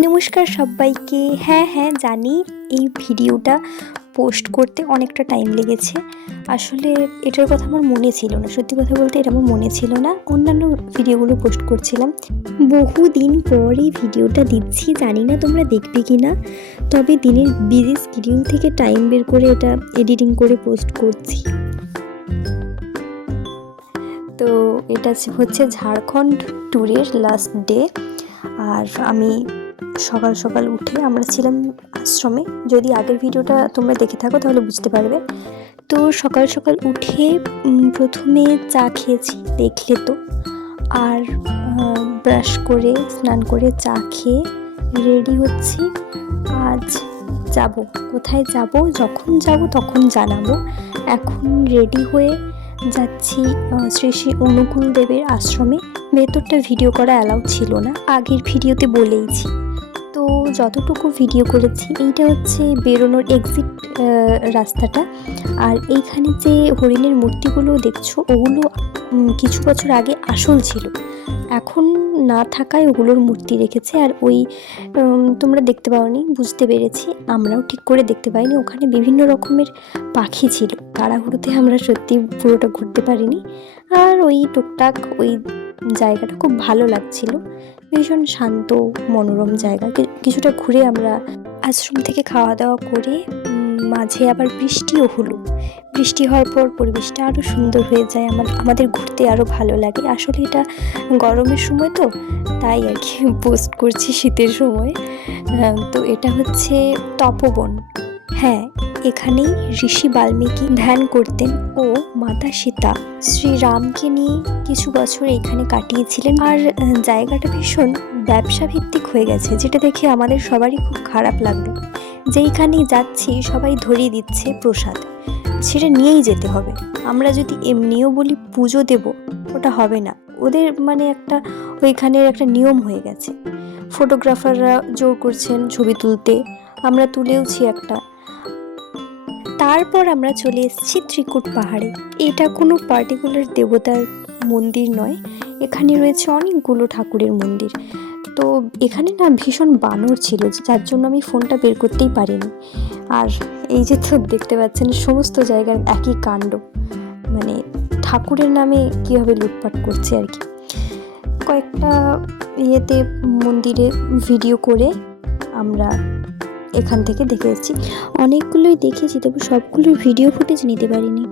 নমস্কার সবাইকে। হ্যাঁ জানি এই ভিডিওটা পোস্ট করতে অনেকটা টাইম লেগেছে। আসলে এটার কথা আমার মনে ছিল না, সত্যি কথা বলতে এটা আমার মনে ছিল না। অন্যান্য ভিডিওগুলো পোস্ট করছিলাম, বহুদিন পর এই ভিডিওটা দিচ্ছি। জানি না তোমরা দেখবে কি না, তবে দিনের বিজি শিডিউল থেকে টাইম বের করে এটা এডিটিং করে পোস্ট করছি। তো এটা হচ্ছে ঝাড়খণ্ড ট্যুরের লাস্ট ডে। আর আমি সকাল সকাল উঠে আমরা ছিলাম আশ্রমে। যদি আগের ভিডিওটা তোমরা দেখে থাকো তাহলে বুঝতে পারবে। তো সকাল সকাল উঠে প্রথমে চা খেয়েছি, দেখলে তো। আর ব্রাশ করে স্নান করে চা খেয়ে রেডি হচ্ছি। আজ যাব, কোথায় যাব, যখন যাব তখন জানাবো। এখন রেডি হয়ে যাচ্ছি শ্রী শ্রী অনুকূল দেবের আশ্রমে। ভেতরটা ভিডিও করা অ্যালাউ ছিল না, আগের ভিডিওতে বলেইছি। তো যতটুকু ভিডিও করেছি, এইটা হচ্ছে বেরোনোর এক্সিট রাস্তাটা। আর এইখানে যে হরিণের মূর্তিগুলো দেখছো, ওগুলো কিছু বছর আগে আসল ছিল, এখন না থাকায় ওগুলোর মূর্তি রেখেছে। আর ওই তোমরা দেখতে পাওনি, বুঝতে পেরেছি, আমরাও ঠিক করে দেখতে পাইনি। ওখানে বিভিন্ন রকমের পাখি ছিল, তাড়াহুড়োতে আমরা সত্যি পুরোটা ঘুরতে পারিনি। আর ওই টুকটাক ওই জায়গাটা খুব ভালো লাগছিল, ভীষণ শান্ত মনোরম জায়গা। কিছুটা ঘুরে আমরা আশ্রম থেকে খাওয়া দাওয়া করে মাঝে আবার বৃষ্টিও হলো। বৃষ্টি হওয়ার পর পরিবেশটা আরও সুন্দর হয়ে যায়, আমাদের ঘুরতে আরও ভালো লাগে। আসলে এটা গরমের সময় তো, তাই আর কি পোস্ট করছি শীতের সময়। তো এটা হচ্ছে তপবন। হ্যাঁ, এখানেই ঋষি বাল্মীকি ধ্যান করতেন ও মাতা সীতা শ্রীরামকে নিয়ে কিছু বছর এখানে কাটিয়েছিলেন। আর জায়গাটা ভীষণ ব্যবসা ভিত্তিক হয়ে গেছে, যেটা দেখে আমাদের সবারই খুব খারাপ লাগলো। যেইখানেই যাচ্ছি সবাই ধরিয়ে দিচ্ছে প্রসাদ, সেটা নিয়েই যেতে হবে। আমরা যদি এমনিও বলি পুজো দেব, ওটা হবে না। ওদের মানে একটা ওইখানের একটা নিয়ম হয়ে গেছে। ফটোগ্রাফাররা জোর করছেন ছবি তুলতে, আমরা তুলেওছি একটা। তারপর আমরা চলে এসেছি ত্রিকুট পাহাড়ে। এটা কোনো পার্টিকুলার দেবতার মন্দির নয়, এখানে রয়েছে অনেকগুলো ঠাকুরের মন্দির। তো এখানে না ভীষণ বানর ছিল, যার জন্য আমি ফোনটা বের করতেই পারিনি। আর এই যে তো দেখতে পাচ্ছেন, সমস্ত জায়গার একই কাণ্ড, মানে ঠাকুরের নামে কীভাবে লুটপাট করছে আর কি। কয়েকটা ইয়েতে মন্দিরে ভিডিও করে আমরা এখান থেকে দেখে এসেছি। অনেকগুলোই দেখেছি, তবে সবগুলোর ভিডিও ফুটেজ নিতে পারিনি।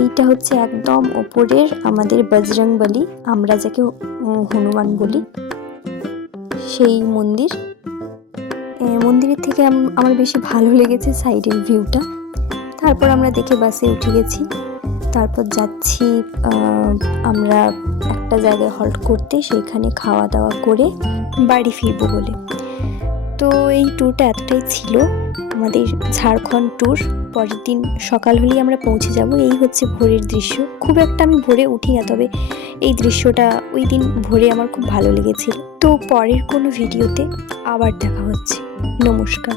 এইটা হচ্ছে একদম ওপরের আমাদের বজরংবলী, আমরা যাকে হনুমান বলি, সেই মন্দির। মন্দিরের থেকে আমার বেশি ভালো লেগেছে সাইডের ভিউটা। তারপর আমরা দেখে বাসে উঠে গেছি। তারপর যাচ্ছি আমরা একটা জায়গায় হল্ট করতে, সেইখানে খাওয়া দাওয়া করে বাড়ি ফিরবো বলে। তো এই ট্যুরটা এতটাই ছিল আমাদের ঝাড়খণ্ড ট্যুর। পরের দিন সকাল হলেই আমরা পৌঁছে যাব। এই হচ্ছে ভোরের দৃশ্য। খুব একটা আমি ভোরে উঠি না, তবে এই দৃশ্যটা ওই দিন ভোরে আমার খুব ভালো লেগেছিল। তো পরের কোনো ভিডিওতে আবার দেখা হচ্ছে। নমস্কার।